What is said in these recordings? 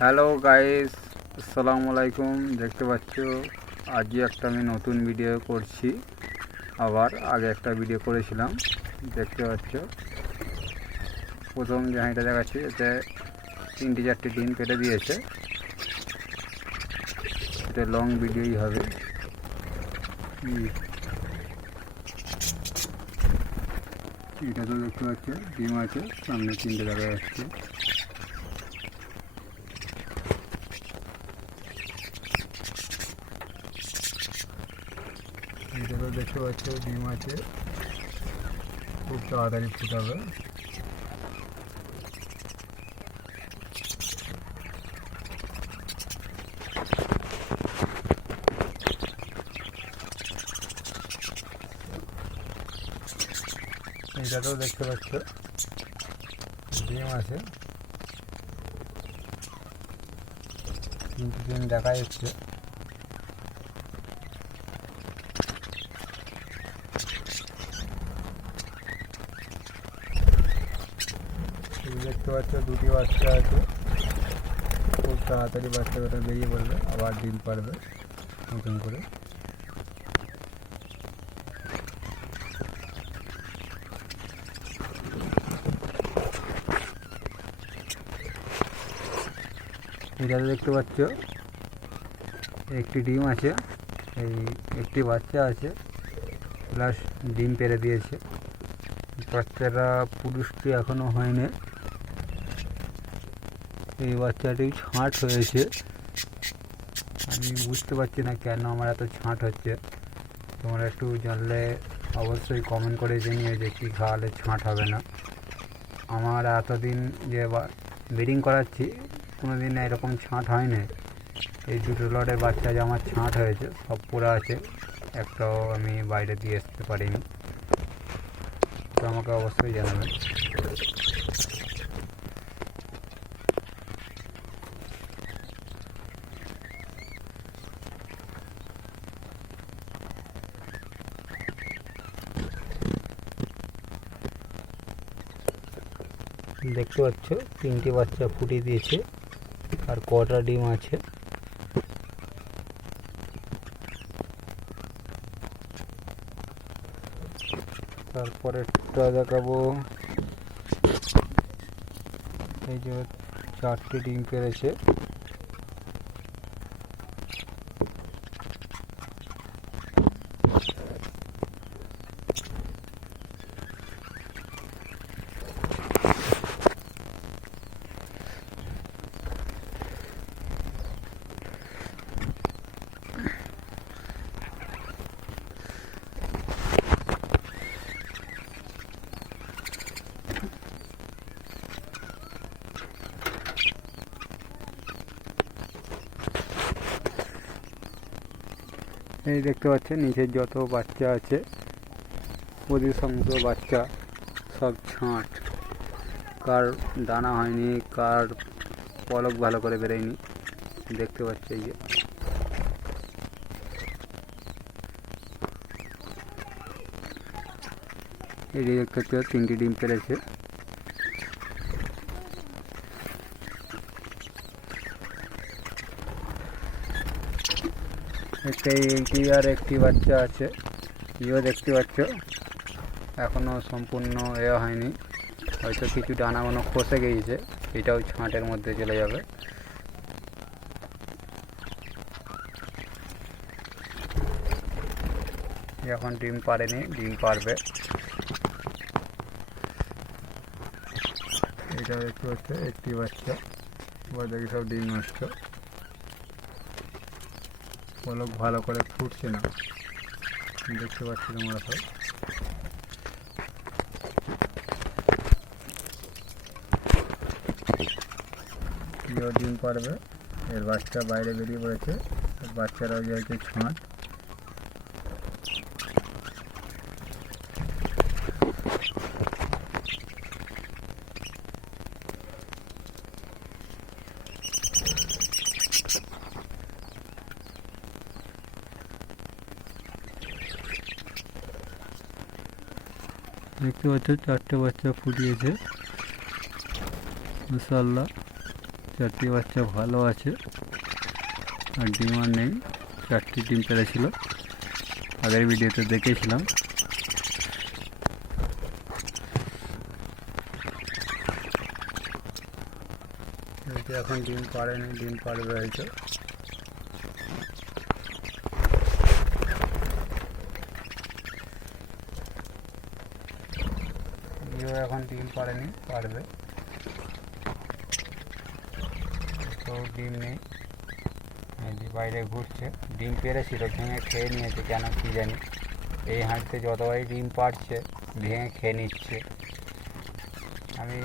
Hello guys আসসালামু আলাইকুম দেখতে পাচ্ছ আজকে একটা আমি নতুন ভিডিও করছি আবার আগে একটা ভিডিও করেছিলাম দেখতে পাচ্ছ প্রথম যে হাঁড়িটা দেখাচ্ছি এতে তিনটি চারটি ডিম কেটে দিয়েছে এটা লং ভিডিওই হবে। এটা তো দেখতে পাচ্ছ ডিম আছে সামনে তিনটে দেখা যাচ্ছে দেখতে পাচ্ছ, ডিম আছে। খুব তাড়াতাড়ি ফুটাবে এটাতেও দেখতে পাচ্ছ, ডিম আছে। কিন্তু দেখা যাচ্ছে এই দেখতে পাচ্ছ, দুটি বাচ্চা আছে। খুব তাড়াতাড়ি বাচ্চা কটা বেরিয়ে পড়বে, আবার ডিম পারবে নতুন করে। এটাতে দেখতে পাচ্ছ, একটি ডিম আছে, এই একটি বাচ্চা আছে, প্লাস ডিম পেরে দিয়েছে। বাচ্চাটা পুরুষটি এখনও হয়নি। এই বাচ্চাটি ছাঁট হয়েছে। আমি বুঝতে পারছি না কেন আমার এত ছাঁট হচ্ছে। তোমরা একটু জানলে অবশ্যই কমেন্ট করে জানিয়ে যে কী খাওয়ালে ছাঁট হবে না। আমার এতদিন যে ব্রিডিং করাচ্ছি কোনো দিন এরকম ছাঁট হয়নি। এই দুটো লটের বাচ্চা যে আমার ছাঁট হয়েছে, সব পুরো আছে। একটাও আমি বাইরে দিয়ে আসতে পারিনি। তো আমাকে অবশ্যই জানাবেন দেখতে পাচ্ছ, তিনটে বাচ্চা ফুটিয়ে দিয়েছে, আর কটা ডিম আছে। তারপরেরটা দেখাবো। এই যে চারটে ডিম পেরেছে। এই দেখতে পাচ্ছেন নিচের যত বাচ্চা আছে প্রতি সমস্ত বাচ্চা সব ছাঁট। কার দানা হয়নি, কার পলক ভালো করে বেরোয়নি, দেখতে পাচ্ছে এই যে। এই দেখতে পাচ্ছ, তিনটি ডিম পেরেছে একটা এইটি আর একটি বাচ্চা আছে, ইও দেখতে পাচ্ছ। এখনও সম্পূর্ণ এ হয়নি। হয়তো কিছু ডানা কোনো খসে গিয়েছে এটাও ছাঁটের মধ্যে চলে যাবে। এখন ডিম পারেনি ডিম পারবে এটা দেখতে পাচ্ছ, একটি বাচ্চা। দেখি সব ডিম নষ্ট। পলক ভালো করে ফুটছে না। দেখতে পাচ্ছি তোমরা সব। ডিম পারবে, এর বাচ্চা বাইরে বেরিয়ে পড়েছে। বাচ্চারাও যেহেতু হচ্ছে দেখতে পাচ্ছ, চারটে বাচ্চা ফুটিয়েছে। মাশাআল্লাহ, চারটি বাচ্চা ভালো আছে। আর ডিম আর নেই, চারটি ডিম পেরেছিল আগের ভিডিওতে দেখেছিলাম। এখন ডিম পাড়েনি, ডিম পাড়বে হয়তো ইও পাড়েনি পারবে। তো ডিম নেই। বাইরে ঘুরছে। ডিম পেরেছিল, ভেঙে খেয়ে নিয়েছে, কেন কি জানি। এই হাঁটতে যতবারই ডিম পাড়ছে, ভেঙে খেয়ে নিচ্ছে। আমি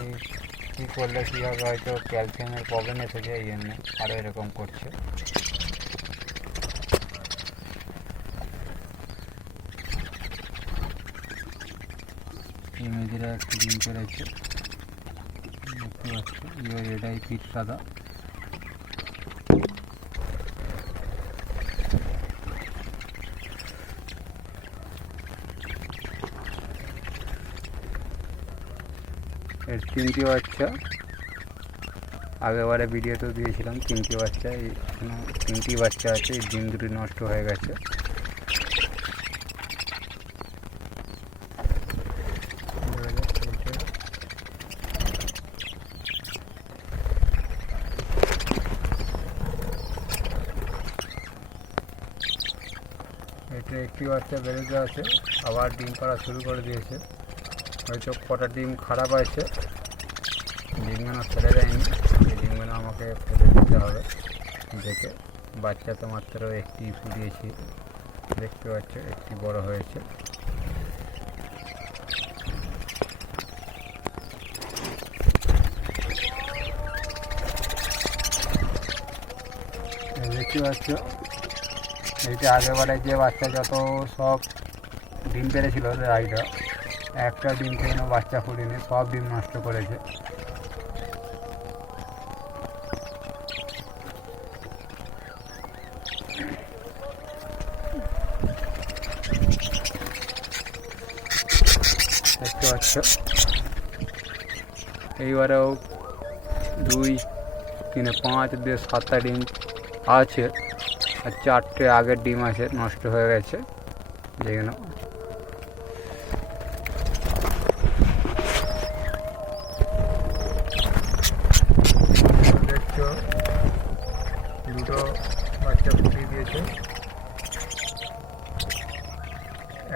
কী করলে কী হবে, হয়তো ক্যালসিয়ামের প্রবলেম এসেছে, এই জন্য আরও এরকম করছে। এই মেয়েদেরা একটু ডিম পেরেছে দেখতে পাচ্ছি ইয়ে এটাই পিঠ সাদা। এর তিনটি বাচ্চা। আগেবারে ভিডিওতেও দিয়েছিলাম, তিনটি বাচ্চা তিনটি বাচ্চা আছে ডিম দুটি নষ্ট হয়ে গেছে এটা একটি বাচ্চা বেরোতে আছে আবার ডিম পাড়া শুরু করে দিয়েছে। হয়তো কটা ডিম খারাপ আছে। ডিমগুলো ফেলে দেয়নি। এই ডিমগুলো আমাকে ফেলে দিতে হবে। দেখে বাচ্চা তো মাত্র একটি ফুটিয়েছি দেখতে পাচ্ছ, একটি বড় হয়েছে। দেখতে পাচ্ছ এইটা আগেবারে যে বাচ্চা যত সব ডিম পেরেছিল রাইটা একটা ডিম থেকে বাচ্চা ফুটিনি সব ডিম নষ্ট করেছে। এইবারেও দুই, তিনে পাঁচ, দিয়ে সাতটা ডিম আছে। আর চারটে আগের ডিম আছে, নষ্ট হয়ে গেছে। যেগুলো দুটো দিয়েছে।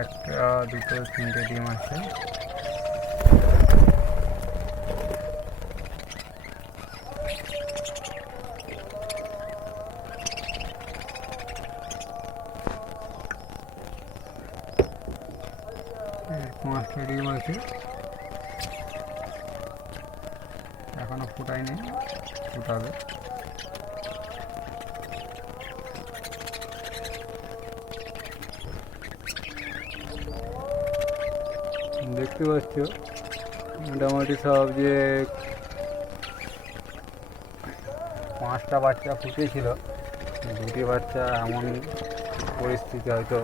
একটা, দুটো, তিনটে ডিম আছে। পাঁচটা ডিম আছে এখনও ফুটায়নি, ফুটাবে। দেখতে পাচ্ছ, মোটামুটি সব যে পাঁচটা বাচ্চা ফুটেছিল, দুটি বাচ্চা এমন পরিস্থিতি হয়তো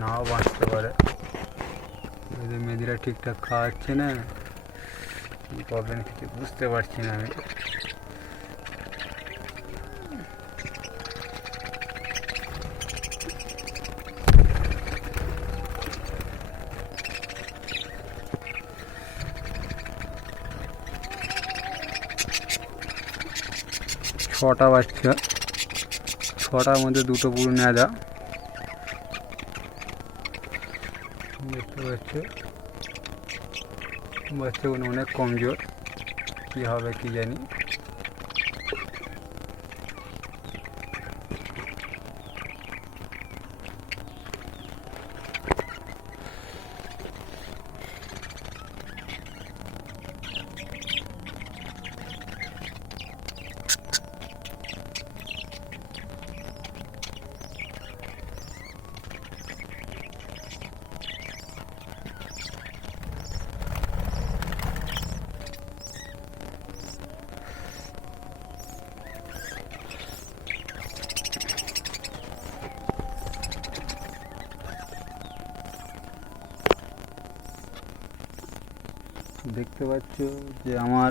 নাও বাঁচতে পারে। এই যে ঠিকঠাক খাওয়াচ্ছে না, কী প্রবলেম কিছু বুঝতে পারছি না আমি। ছটা বাচ্চা ছটার মধ্যে দুটো পুরো নেদা দেখতে পাচ্ছ। বাচ্চাগুলো অনেক কমজোর। কী হবে কি জানি। দেখতে পাচ্ছ যে আমার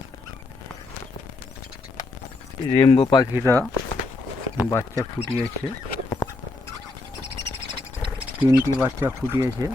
রেমবো পাখিরা বাচ্চা ফুটিয়েছে। তিনটি বাচ্চা ফুটিয়েছে।